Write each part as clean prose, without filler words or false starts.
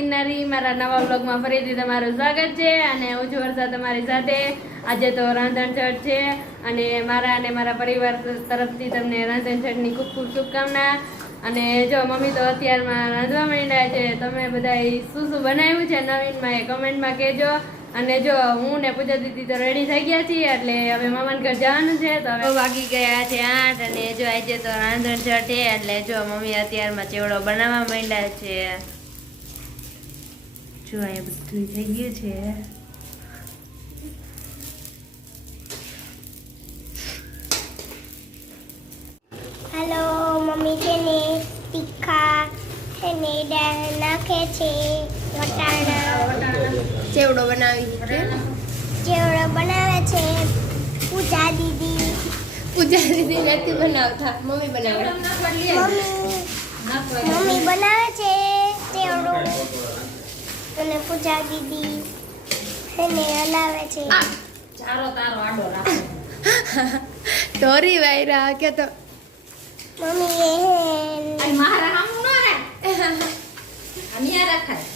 કિન્નારી મારા નવા વ્લોગમાં ફરીથી તમારું સ્વાગત છે અને હું છું વર્ષા તમારી સાથે. આજે તો રાંધણછટ છે અને મારા પરિવાર તરફથી તમને રાંધણછટની ખૂબ ખૂબ શુભકામના. અને જો મમ્મી તો અત્યારમાં રાંધવા માંડ્યા છે. તમે બધા શું શું બનાવ્યું છે નવીનમાં એ કમેન્ટમાં કહેજો. અને જો હું ને પૂજા દીદી તો રેડી થઈ ગયા છીએ એટલે હવે મામાના ઘર જવાનું છે. તો હવે વાગી ગયા છે 8 અને જો આજે તો રાંધણછટ છે એટલે જો મમ્મી અત્યારમાં ચેવડો બનાવવા માંડ્યા છે. જો આ બધું થઈ ગયું છે. હેલો મમ્મી છે ને તીખા છે ને દાળ નાખે છે વટાણા ચેવડો બનાવી છે. ચેવડો બનાવે છે પૂજા દીદી નથી બનાવતા, મમ્મી બનાવે. મમ્મી બનાવે છે ચેવડો અને પૂજા દીદી એને હલાવે છે. ચારો તારો આડો રાખો. તોરી વાયરા કે તો મમ્મી એ મારા આમ ન રે અનિયા રખાય.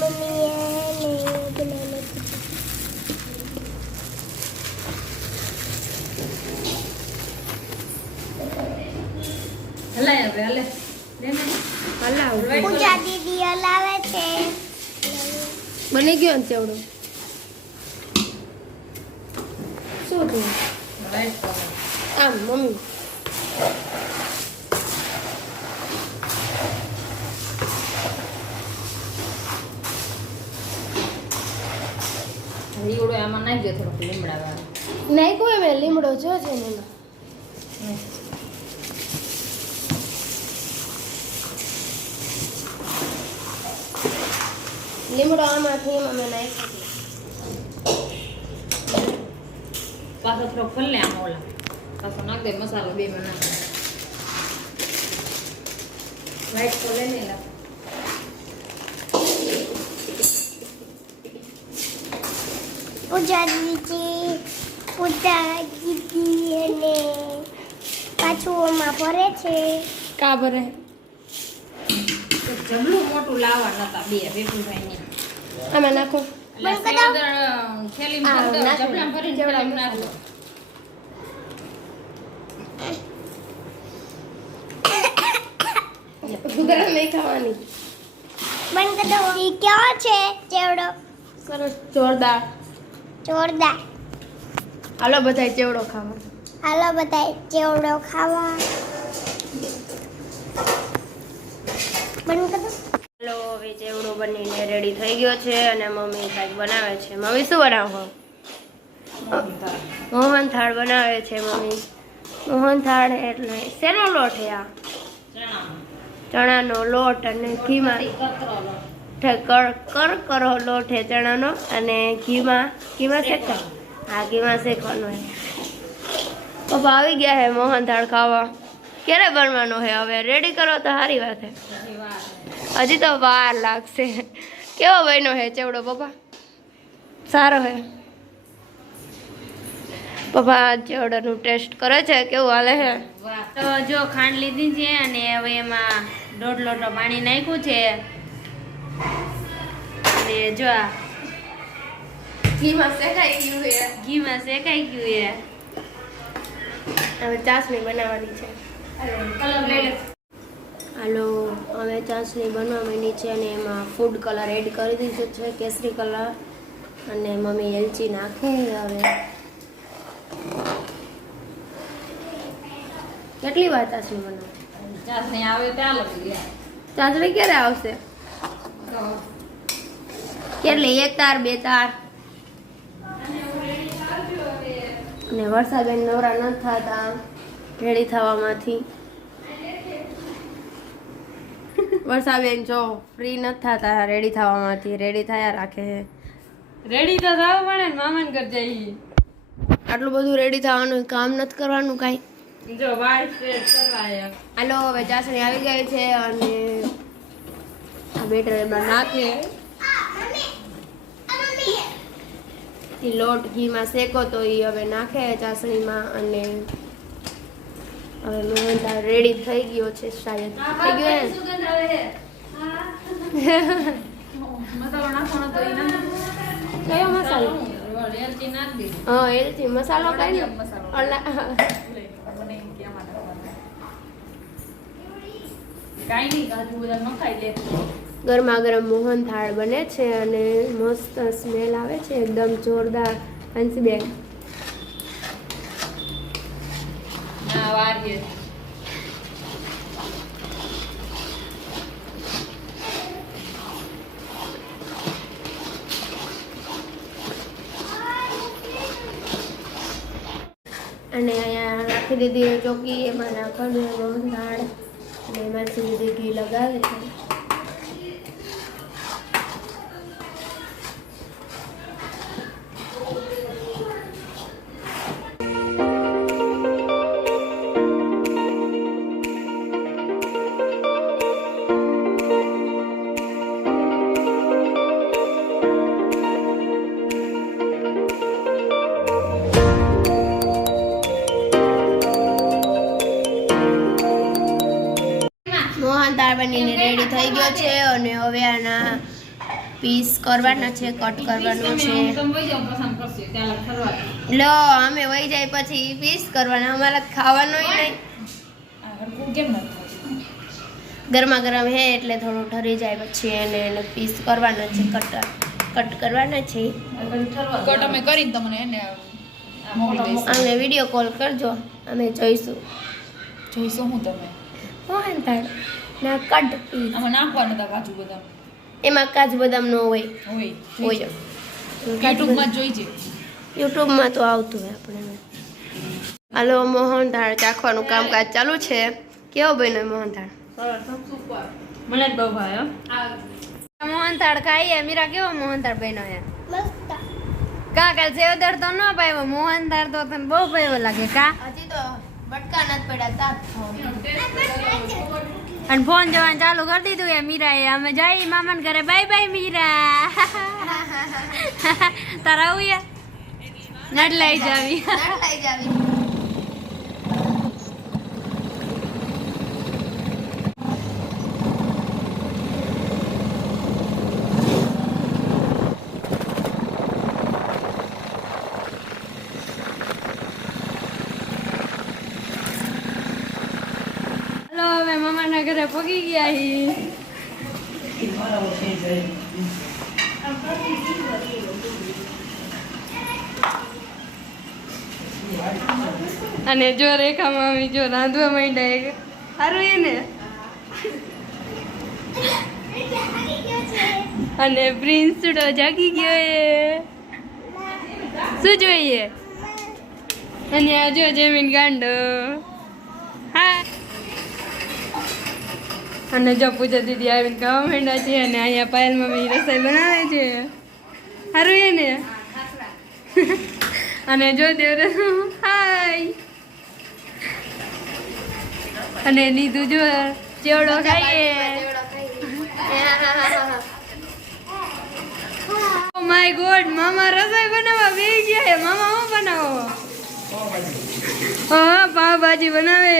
મમ્મી એ બનાવે હલાય હવે હલે હલાવ. પૂજા દીદી હલાવે છે. બની ગયો ને ચેવડો. શું થયું આમ મમ્મી લીમડો આમાં નાખી દો થોડોક લીમડા વાળો. નાખ્યો મેં લીમડો જો છે ને એમાં. લીમડો આમાંથી એમાં મેં નાખ્યો. પાછો થોડો ખોલ આમ ઓલા પાછો નાખ દે મસાલો બે માં નાખ. લાઈટ તો લે ને લા. પૂજા દીદી અને પાછું ઓમાં ભરે છે. કા ભરે જમલું મોટું લાવવા નતા બે ભેગું ભાઈ ને આમાં નાખો. થેલીમાં ભરી દો, જબલામાં ભરીને થેલીમાં નાખો. ગરમ નહીં ખાવાની. બંધ કરી દો. ઈ કેવો છે ચેવડો? સરસ જોરદાર. જોરદાર. હાલો બધાય ચેવડો ખાવા. હાલો બધા ચેવડો ખાવા. બંધ કરી દો. હાલો હવે ચેવડો બનીને રેડી થઈ ગયો છે અને મમ્મી કાંઈક બનાવે છે. મમ્મી શું બનાવો? મોહનથાળ બનાવે છે મમ્મી. મોહનથાળ એટલે શેનો લોટ છે આ? ચણાનો લોટ અને ઘીમાં કરકરો લોટ છે ચણાનો અને ઘીમાં શેકાય. હા ઘીમાં શેકવાનો છે. પપ્પા આવી ગયા છે મોહનથાળ ખાવા. ક્યારે બનવાનો છે હવે? રેડી કરો તો સારી વાત છે. હજી તો વાર લાગશે. કેવો બન્યો છે ચેવડો પપ્પા? સારો છે. પપ્પા ચેવડાનું ટેસ્ટ કરે છે કેવું હાલે છે. તો જો ખાંડ લીધી છે અને હવે એમાં 1.5 લોટો પાણી નાખ્યું છે અને જો આ ઘીમાં શેકાઈ ગયું છે. હવે ચાસણી બનાવવાની છે. હાલો હવે ચાસણી બનવા માંડી છે અને એમાં ફૂડ કલર એડ કરી દીધો છે, કેસરી કલર. અને મમ્મી એલચી નાખે. હવે કેટલી વાર ચાસણી બનાવે? ચાસણી આવે ચાલો. ચાસણી ક્યારે આવશે? કેટલી? 1 તાર 2 તાર? અને વર્ષાબેન નવરા નથી થતા રેડી થવામાંથી. વર્ષાબેન જો ફ્રી નથી થતા રેડી થવામાંથી. રેડી થયા રાખે છે. રેડી તો થવા પડે ને, મામાને ઘર જઈએ. આટલું બધું રેડી થવાનું કામ નથી કરવાનું કાંઈ. જો વાળ સ્ટ્રેટ કરવા. હાલો હવે ચાસણી આવી ગઈ છે અને આ બેટર એમાં નાખે. લોટ ઘીમાં શેકો તો એ હવે નાખે ચાસણીમાં અને હવે મોહનથાળ રેડી થઈ ગયો છે. શાયદ થઈ ગયો ને. મસાલો નાખવાનો તો ઈ ના કયો મસાલો? એલચી નાખ દે. હા એલચી મસાલો કઈ ને મસાલો. ઓલા મને એમ કે આમાં નાખવાનો. કાંઈ નહીં, કાજુ બદામ નખાઈ દે. ગરમા ગરમ મોહનથાળ બને છે અને મસ્ત સ્મેલ આવે છે એકદમ જોરદાર. હંસીબેન ના વારીએ. અને અહીંયા રાખી દીધી ચોકી, એમાં નાખવાનું મોહનથાળ અને એમાં સીધી ઘી લગાવે છે. મોહનથાળ બનીને રેડી થઈ ગયો છે અને હવે આના પીસ કરવાના છે, કટ કરવાનું છે. તમે વઈ જાઓ પસંદ કરશે ત્યાં લગ ફરવા. લો અમે વહી જાય પછી પીસ કરવાના, અમારે ખાવાનું નહીં. આ હરકું કેમ ન થાય? ગરમા ગરમ હે એટલે થોડું ઠરી જાય પછી એને પીસ કરવાના છે, કટ કરવાના છે. કટ અમે કરીને તમને એને મોકલી દઈશ. અમને વિડીયો કોલ કરજો, અમે જોઈશું જોઈશું હું તમે. મોહનથાળ ના કટ પીસ. આમાં નાખવાનું હતા કાજુ બદામ. એમાં કાજુ બદામ ન હોય. હોય હોય યુટ્યુબમાં જોઈ છે. યુટ્યુબમાં તો આવતું હોય આપણે. હાલો મોહનથાળ ચાખવાનું કામકાજ ચાલુ છે. કેવો બન્યો મોહનથાળ? મને જ બહુ ભાઈ. મોહનથાળ ખાઈએ. મીરા કેવો મોહનથાળ બન્યો હે? મસ્ત. કા કાલ સેવદર તો ન પાવ્યો, મોહનથાળ તો તને બહુ પાવ્યો લાગે. કા હજી તો બટકા નથી પડ્યા તાત અને ફોન જવાનું ચાલુ કરી દીધું એ મીરાએ. અમે જઈ મામાને ઘરે. Bye bye Meera. તારા આવું યાર નડ લઈ જાવી. હવે મામાના ઘરે પગી ગયા હી. અને જો રેખા મામી જો રાંધવા માંડ્યા. સારું એને. અને પ્રિન્સ તો જાગી ગયો એ. શું જોઈએ? અને આ જો જમીન ગાંડો. હા. અને જો પૂજા દીદી આવીને ખાવા માંડ્યા છે અને અહીંયા પાયલ મમ્મી રસોઈ બનાવે છે. સારું એ ને. અને જો દેવરે હાય. અને નીધું જો ચેવડો ખાઈએ. ઓ માય ગોડ, મામા રસોઈ બનાવવા બેસી ગયા છે. મામા શું બનાવો? હા પાવભાજી બનાવે.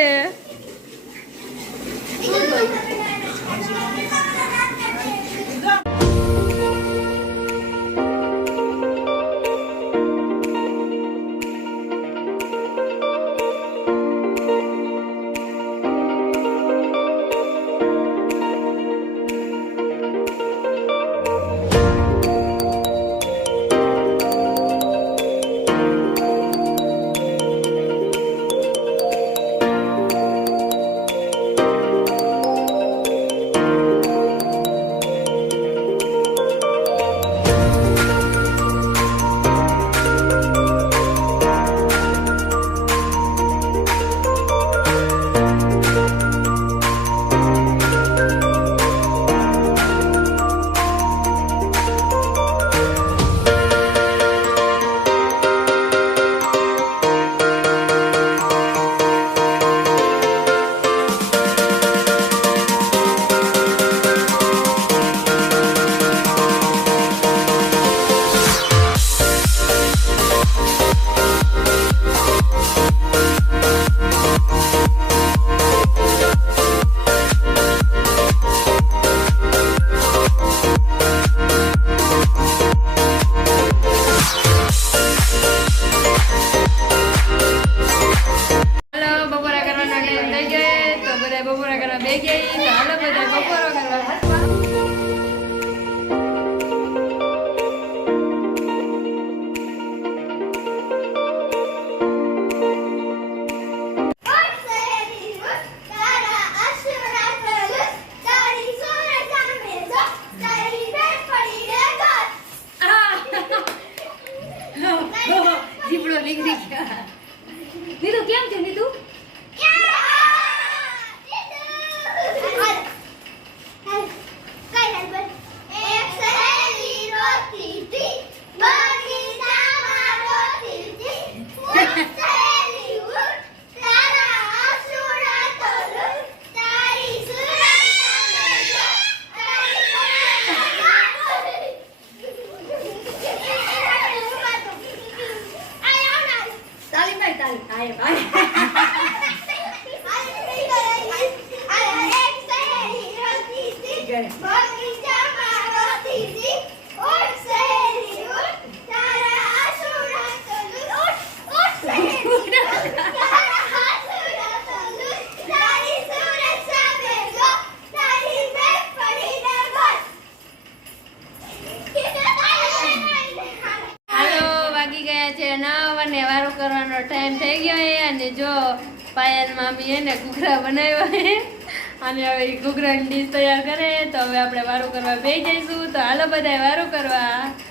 થઈ ગઈ, તો હાલો બધા બપોરો કરવા. જીબડો નીકળી ગયા. નીતુ કેમ છે નીતુ? અને વારો કરવાનો ટાઈમ થઈ ગયો છે અને જો પાયલ મામી એને ઘૂઘરા બનાવ્યા છે અને હવે ઘૂઘરાની ડીશ તૈયાર કરે તો હવે આપણે વારો કરવા બેસી જઈશું. તો હાલો બધાય વારો કરવા.